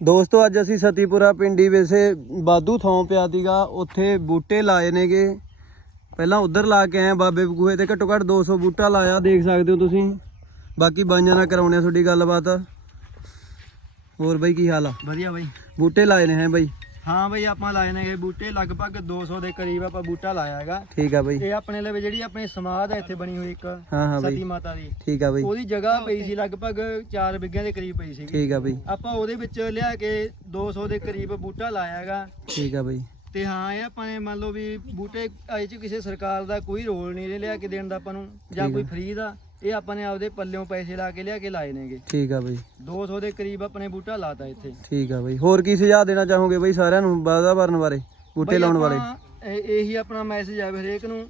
ਦੋਸਤੋ ਅੱਜ ਅਸੀਂ ਸਤੀਪੁਰਾ ਪਿੰਡੀ ਵੈਸੇ ਬਾਦੂ ਥਾਂ ਪਿਆ ਸੀਗਾ। ਉੱਥੇ ਬੂਟੇ ਲਾਏ ਨੇਗੇ। ਪਹਿਲਾਂ ਉਧਰ ਲਾ ਕੇ ਆਏ ਬਾਬੇ ਬਗੂਏ ਤੇ। ਘੱਟੋ ਘੱਟ 200 ਬੂਟਾ ਲਾਇਆ ਦੇਖ ਸਕਦੇ ਹੋ ਤੁਸੀਂ। ਬਾਕੀ ਬਾਈਆਂ ਨਾਲ ਕਰਾਉਣੇ ਆ ਤੁਹਾਡੀ ਗੱਲਬਾਤ। ਹੋਰ ਬਾਈ ਕੀ ਹਾਲ ਆ? ਵਧੀਆ ਬਾਈ। ਬੂਟੇ ਲਾਏ ਨੇ ਹੈ ਬਾਈ। ਹਾਂ ਬਾਈ ਆਪਾਂ ਲਾਏ ਨੇ ਇਹ ਬੂਟੇ। ਲਗਭਗ 200 ਦੇ ਕਰੀਬ ਆਪਾਂ ਬੂਟਾ ਲਾਇਆ ਹੈਗਾ। ਠੀਕ ਆ ਬਾਈ। ਇਹ ਆਪਣੇ ਲਈ ਜਿਹੜੀ ਆਪਣੀ ਸਮਾਧ ਹੈ ਇੱਥੇ ਬਣੀ ਹੋਈ ਇੱਕ ਹਾਂ ਹਾਂ ਬਾਈ। ਸਤੀ ਮਾਤਾ ਦੀ। ਠੀਕ ਆ ਬਾਈ। ਉਹਦੀ ਜਗ੍ਹਾ ਪਈ ਸੀ ਲਗਭਗ 4 ਬਿੱਗਿਆਂ ਦੇ ਕਰੀਬ ਪਈ ਸੀ ਠੀਕ ਆ ਬਾਈ। ਆਪਾਂ ਉਹਦੇ ਵਿੱਚ ਲਿਆ ਕੇ 200 ਦੇ ਕਰੀਬ ਬੂਟਾ ਲਾਇਆ ਹੈਗਾ। ਠੀਕ ਆ ਬਾਈ। ਤੇ ਹਾਂ ਇਹ ਆਪਾਂ ਨੇ ਮੰਨ ਲਓ ਵੀ ਬੂਟੇ ਇਹ ਚ ਕਿਸੇ ਸਰਕਾਰ ਦਾ ਕੋਈ ਰੋਲ ਨਹੀਂ ਲਿਆ ਕੇ ਦੇਣ ਦਾ ਆਪਾਂ ਨੂੰ ਜਾਂ ਕੋਈ। ਫ੍ਰੀ ਦਾ। ਇਹ ਆਪਾਂ ਨੇ ਆਪਦੇ ਪੱਲਿਓਂ ਪੈਸੇ ਲਾ ਕੇ ਲਿਆ ਕੇ ਲਾਏ ਨੇਗੇ। ਠੀਕ ਆ ਬਾਈ। 200 ਦੇ ਕਰੀਬ ਆਪਣੇ ਬੂਟਾ ਲਾਤਾ ਇੱਥੇ। ਠੀਕ ਆ ਬਾਈ। ਹੋਰ ਕੀ ਸੁਝਾਅ ਦੇਣਾ ਚਾਹੋਗੇ ਬਾਈ ਸਾਰਿਆਂ ਨੂੰ ਵਾਤਾਵਰਨ ਬਾਰੇ ਬੂਟੇ ਲਾਉਣ ਬਾਰੇ? ਇਹ- ਆਪਣਾ ਮੈਸੇਜ ਵੀ ਹਰੇਕ ਨੂੰ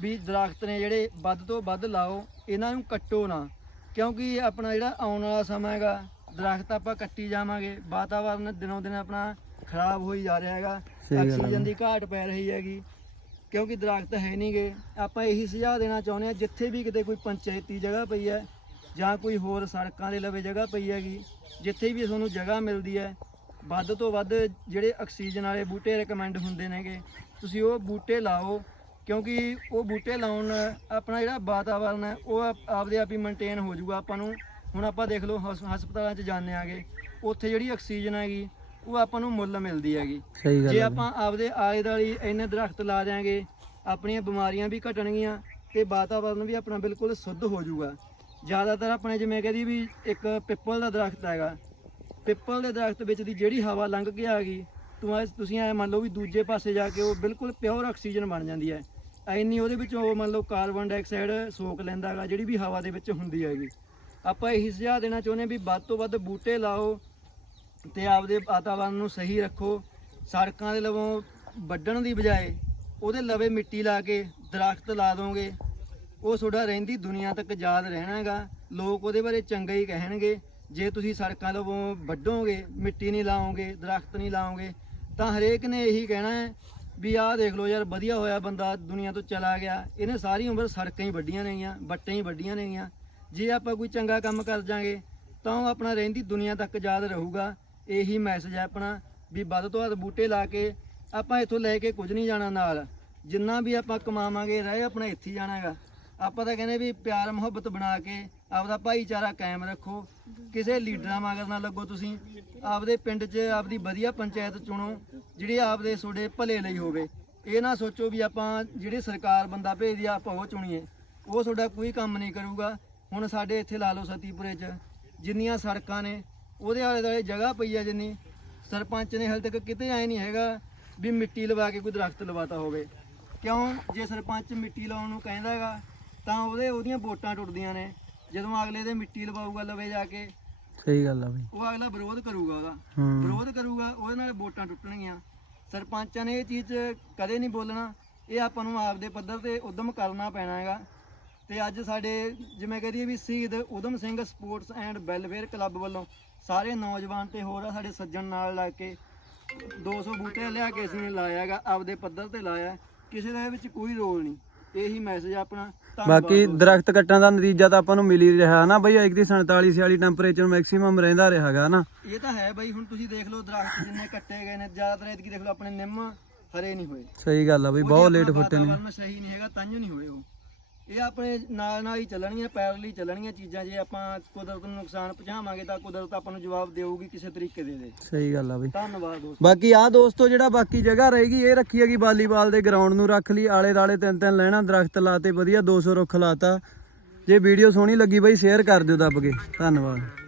ਵੀ ਦਰਖਤ ਨੇ ਜਿਹੜੇ ਵੱਧ ਤੋਂ ਵੱਧ ਲਾਓ ਇਹਨਾਂ ਨੂੰ ਕੱਟੋ ਨਾ। ਕਿਉਂਕਿ ਆਪਣਾ ਜਿਹੜਾ ਆਉਣ ਵਾਲਾ ਸਮਾਂ ਹੈਗਾ ਦਰਖਤ ਆਪਾਂ ਕੱਟੀ ਜਾਵਾਂਗੇ ਵਾਤਾਵਰਨ ਦਿਨੋਂ ਦਿਨ ਆਪਣਾ ਖਰਾਬ ਹੋਈ ਜਾ ਰਿਹਾ ਹੈਗਾ ਆਕਸੀਜਨ ਦੀ ਘਾਟ ਪੈ ਰਹੀ ਹੈਗੀ। ਕਿਉਂਕਿ ਦਰਖਤ ਹੈ ਨਹੀਂਗੇ। ਆਪਾਂ ਇਹੀ ਸੁਝਾਅ ਦੇਣਾ ਚਾਹੁੰਦੇ ਹਾਂ, ਜਿੱਥੇ ਵੀ ਕਿਤੇ ਕੋਈ ਪੰਚਾਇਤੀ ਜਗ੍ਹਾ ਪਈ ਹੈ ਜਾਂ ਕੋਈ ਹੋਰ ਸੜਕਾਂ ਦੇ ਲਵੇ ਜਗ੍ਹਾ ਪਈ ਹੈਗੀ, ਜਿੱਥੇ ਵੀ ਤੁਹਾਨੂੰ ਜਗ੍ਹਾ ਮਿਲਦੀ ਹੈ, ਵੱਧ ਤੋਂ ਵੱਧ ਜਿਹੜੇ ਆਕਸੀਜਨ ਵਾਲੇ ਬੂਟੇ ਰეკਮੈਂਡ ਹੁੰਦੇ ਨੇਗੇ, ਤੁਸੀਂ ਉਹ ਬੂਟੇ ਲਾਓ, ਕਿਉਂਕਿ ਉਹ ਬੂਟੇ ਲਾਉਣ ਨਾਲ ਆਪਣਾ ਜਿਹੜਾ ਵਾਤਾਵਰਨ ਹੈ, ਉਹ ਆਪਦੇ ਆਪ ਹੀ ਮੇਨਟੇਨ ਹੋ ਜਾਊਗਾ ਆਪਾਂ ਨੂੰ। ਹੁਣ ਆਪਾਂ ਦੇਖ ਲਓ, ਹਸ- ਹਸਪਤਾਲਾਂ 'ਚ ਜਾਂਦੇ ਆਗੇ, ਉੱਥੇ ਜਿਹੜੀ ਆਕਸੀਜਨ ਹੈਗੀ ਉਹ ਆਪਾਂ ਨੂੰ ਮੁੱਲ ਮਿਲਦੀ ਹੈਗੀ। ਸਹੀ ਗੱਲ ਜੇ ਆਪਾਂ ਆਪਦੇ ਆਲੇ ਦੁਆਲੇ ਇੰਨੇ ਦਰਖਤ ਲਾ ਦਿਆਂਗੇ ਆਪਣੀਆਂ ਬਿਮਾਰੀਆਂ ਵੀ ਘਟਣਗੀਆਂ ਤੇ ਵਾਤਾਵਰਨ ਵੀ ਆਪਣਾ ਬਿਲਕੁਲ ਸ਼ੁੱਧ ਹੋ ਜਾਊਗਾ। ਜ਼ਿਆਦਾਤਰ ਆਪਣੇ ਜਿਵੇਂ ਕਹਦੀ ਵੀ ਇੱਕ ਪਿੱਪਲ ਦਾ ਦਰਖਤ ਹੈਗਾ। ਪਿੱਪਲ ਦੇ ਦਰਖਤ ਵਿੱਚ ਦੀ ਜਿਹੜੀ ਹਵਾ ਲੰਘ ਕੇ ਆ ਗਈ ਤੂੰ ਤੁਸੀਂ ਐ ਮੰਨ ਲਓ ਵੀ ਦੂਜੇ ਪਾਸੇ ਜਾ ਕੇ ਉਹ ਬਿਲਕੁਲ ਪਿਓਰ ਆਕਸੀਜਨ ਬਣ ਜਾਂਦੀ ਹੈ। ਐਨੀ ਉਹਦੇ ਵਿੱਚੋਂ ਉਹ ਮੰਨ ਲਓ ਕਾਰਬਨ ਡਾਈਆਕਸਾਈਡ ਸੋਕ ਲੈਂਦਾ ਹੈਗਾ ਜਿਹੜੀ ਵੀ ਹਵਾ ਦੇ ਵਿੱਚ ਹੁੰਦੀ ਹੈਗੀ। ਆਪਾਂ ਇਹੀ ਸੁਝਾਅ ਦੇਣਾ ਚਾਹੁੰਦੇ ਹਾਂ ਵੀ ਵੱਧ ਤੋਂ ਵੱਧ ਬੂਟੇ ਲਾਓ ਤੇ ਆਪਦੇ ਵਾਤਾਵਰਨ ਨੂੰ ਸਹੀ ਰੱਖੋ। ਸੜਕਾਂ ਦੇ ਲਵੋਂ ਵੱਢਣ ਦੀ ਬਜਾਏ ਉਹਦੇ ਲਵੇ ਮਿੱਟੀ ਲਾ ਕੇ ਦਰਖਤ ਲਾ ਦੋਗੇ। ਉਹ ਤੁਹਾਡਾ ਰਹਿੰਦੀ ਦੁਨੀਆ ਤੱਕ ਯਾਦ ਰਹਿਣਾਗਾ। ਲੋਕ ਉਹਦੇ ਬਾਰੇ ਚੰਗਾ ਹੀ ਕਹਿਣਗੇ। ਜੇ ਤੁਸੀਂ ਸੜਕਾਂ ਲਵੋਂ ਵੱਢੋਗੇ, ਮਿੱਟੀ ਨਹੀਂ ਲਾਓਗੇ, ਦਰਖਤ ਨਹੀਂ ਲਾਓਗੇ, ਤਾਂ ਹਰੇਕ ਨੇ ਇਹੀ ਕਹਿਣਾ ਹੈ ਵੀ ਆਹ ਦੇਖ ਲਓ ਯਾਰ, ਵਧੀਆ ਹੋਇਆ ਬੰਦਾ, ਦੁਨੀਆ ਤੋਂ ਚਲਾ ਗਿਆ। ਇਹਨੇ ਸਾਰੀ ਉਮਰ ਸੜਕਾਂ ਹੀ ਵੱਡੀਆਂ ਨੇਗੀਆਂ ਬੱਟਾਂ ਹੀ ਵੱਡੀਆਂ ਨੇਗੀਆਂ ਜੇ ਆਪਾਂ ਕੋਈ ਚੰਗਾ ਕੰਮ ਕਰ ਜਾਾਂਗੇ, ਤਾਂ ਉਹ ਆਪਣਾ ਰਹਿੰਦੀ ਦੁਨੀਆ ਤੱਕ ਯਾਦ ਰਹੂਗਾ। ਇਹੀ ਮੈਸੇਜ ਹੈ ਆਪਣਾ ਵੀ ਵੱਧ ਤੋਂ ਵੱਧ ਬੂਟੇ ਲਾ ਕੇ ਆਪਾਂ ਇੱਥੋਂ ਲੈ ਕੇ ਕੁਝ ਨਹੀਂ ਜਾਣਾ ਨਾਲ। ਜਿੰਨਾ ਵੀ ਆਪਾਂ ਕਮਾਵਾਂਗੇ, ਰਹਿ ਆਪਣਾ ਇੱਥੇ ਹੀ ਜਾਣਾਗਾ ਆਪਾਂ ਤਾਂ ਕਹਿੰਦੇ ਵੀ ਪਿਆਰ, ਮੁਹੱਬਤ ਬਣਾ ਕੇ ਆਪਦਾ ਭਾਈਚਾਰਾ ਕਾਇਮ ਰੱਖੋ। ਕਿਸੇ ਲੀਡਰਾਂ ਮਗਰ ਨਾ ਲੱਗੋ ਤੁਸੀਂ। ਆਪਦੇ ਪਿੰਡ 'ਚ ਆਪਦੀ ਵਧੀਆ ਪੰਚਾਇਤ ਚੁਣੋ, ਜਿਹੜੀ ਆਪਦੇ ਤੁਹਾਡੇ ਭਲੇ ਲਈ ਹੋਵੇ। ਇਹ ਨਾ ਸੋਚੋ ਵੀ ਆਪਾਂ ਜਿਹੜੀ ਸਰਕਾਰ ਬੰਦਾ ਭੇਜਦੀ ਆ, ਆਪਾਂ ਉਹ ਚੁਣੀਏ। ਉਹ ਤੁਹਾਡਾ ਕੋਈ ਕੰਮ ਨਹੀਂ ਕਰੂਗਾ। ਹੁਣ ਸਾਡੇ ਇੱਥੇ ਲਾ ਲਓ ਸਤੀਪੁਰੇ 'ਚ। ਜਿੰਨੀਆਂ ਸੜਕਾਂ ਨੇ ਉਹਦੇ ਆਲੇ ਦੁਆਲੇ ਜਗ੍ਹਾ ਪਈ ਆ ਜਿੰਨੀ। ਸਰਪੰਚ ਨੇ ਹਾਲੇ ਤੱਕ ਕਿਤੇ ਆਏ ਨਹੀਂ ਹੈਗਾ ਵੀ ਮਿੱਟੀ ਲਵਾ ਕੇ ਕੋਈ ਦਰਖਤ ਲਵਾਤਾ ਹੋਵੇ। ਕਿਉਂ? ਜੇ ਸਰਪੰਚ ਮਿੱਟੀ ਲਾਉਣ ਨੂੰ ਕਹਿੰਦਾ ਹੈਗਾ ਤਾਂ ਉਹਦੇ ਉਹਦੀਆਂ ਵੋਟਾਂ ਟੁੱਟਦੀਆਂ ਨੇ। ਜਦੋਂ ਅਗਲੇ ਦੇ ਮਿੱਟੀ ਲਵਾਊਗਾ ਲਵੇ ਜਾ ਕੇ ਸਹੀ ਗੱਲ ਆ ਬਾਈ। ਉਹ ਅਗਲਾ ਵਿਰੋਧ ਕਰੂਗਾ ਉਹਦਾ। ਵਿਰੋਧ ਕਰੂਗਾ ਉਹਦੇ ਨਾਲ ਵੋਟਾਂ ਟੁੱਟਣਗੀਆਂ। ਸਰਪੰਚਾਂ ਨੇ ਇਹ ਚੀਜ਼ ਕਦੇ ਨਹੀਂ ਬੋਲਣਾ। ਇਹ ਆਪਾਂ ਨੂੰ ਆਪਦੇ ਪੱਧਰ ਤੇ ਉਦਮ ਕਰਨਾ ਪੈਣਾ ਹੈਗਾ। ਤੇ ਅੱਜ ਸਾਡੇ ਜਿਵੇਂ ਕਹਦੀਏ ਵੀ Shaheed Udham Singh sports and welfare club ਵੱਲੋਂ ਸਾਰੇ ਨੌਜਵਾਨ ਤੇ ਹੋਰ ਆ ਸਾਡੇ ਸੱਜਣ ਨਾਲ ਲੱਗ ਕੇ 200 ਬੂਟੇ ਲਿਆ ਕੇ ਅਸੀਂ ਨੇ ਲਾਇਆ ਹੈਗਾ ਆਪਦੇ ਪੱਧਰ ਤੇ ਲਾਇਆ ਕਿਸੇ ਦਾ ਵਿੱਚ ਕੋਈ ਰੋਲ ਨਹੀਂ। ਇਹੀ ਮੈਸੇਜ ਆਪਣਾ। ਬਾਕੀ। ਦਰਖਤ ਕੱਟਣ ਦਾ ਨਤੀਜਾ ਤਾਂ ਆਪਾਂ ਨੂੰ ਮਿਲ ਹੀ ਰਿਹਾ ਨਾ ਬਈ ਇੱਕ ਦੀ 47 46 ਟੈਂਪਰੇਚਰ ਮੈਕਸਿਮਮ ਰਹਿੰਦਾ ਰਿਹਾਗਾ ਨਾ। ਇਹ ਤਾਂ ਹੈ ਬਾਈ ਹੁਣ ਤੁਸੀਂ ਦੇਖ ਲਓ ਦਰਖਤ ਜਿੰਨੇ ਕੱਟੇ ਗਏ ਨੇ ਜ਼ਿਆਦਾਤਰ ਐਤਕੀ ਦੇਖ ਲਓ ਆਪਣੇ ਨਿੰਮ ਹਰੇ ਨਹੀਂ ਹੋਏ। ਸਹੀ ਗੱਲ ਆ ਬਈ ਬਹੁਤ ਲੇਟ ਫੁੱਟੇ ਨੇ। ਸਹੀ ਨਹੀਂ ਹੈਗਾ ਤਾਂ ਨਹੀਂ ਹੋਏ ਉਹ। ਇਹ ਆਪਣੇ ਨਾਲ ਨਾਲ ਹੀ ਚੱਲਣਗੀਆਂ ਪੈਰਲ ਹੀ ਚੱਲਣਗੀਆਂ ਚੀਜ਼ਾਂ ਜੇ ਆਪਾਂ ਕੁਦਰਤ ਨੂੰ ਨੁਕਸਾਨ ਪਹੁੰਚਾਵਾਂਗੇ ਤਾਂ ਕੁਦਰਤ ਆਪਾਂ ਨੂੰ ਜਵਾਬ ਦੇਊਗੀ ਕਿਸੇ ਤਰੀਕੇ ਦੇ ਦੇ। ਸਹੀ ਗੱਲ ਆ ਬਈ। ਧੰਨਵਾਦ ਦੋਸਤੋ। ਬਾਕੀ ਆ ਦੋਸਤੋ ਜਿਹੜਾ ਬਾਕੀ ਜਗ੍ਹਾ ਰਹੇਗੀ ਇਹ ਰੱਖੀ ਹੈਗੀ ਵਾਲੀਬਾਲ ਦੇ ਗਰਾਊਂਡ ਨੂੰ ਰੱਖ ਲਈ ਆਲੇ ਦਾਲੇ ਤਿੰਨ ਤਿੰਨ ਲੈਣਾ ਦਰਖਤ ਲਾਤੇ ਵਧੀਆ 200 ਰੁੱਖ ਲਾਤਾ। ਜੇ ਵੀਡੀਓ ਸੋਹਣੀ ਲੱਗੀ ਬਈ ਸ਼ੇਅਰ ਕਰ ਦਿਓ ਦੱਬ ਕੇ। ਧੰਨਵਾਦ।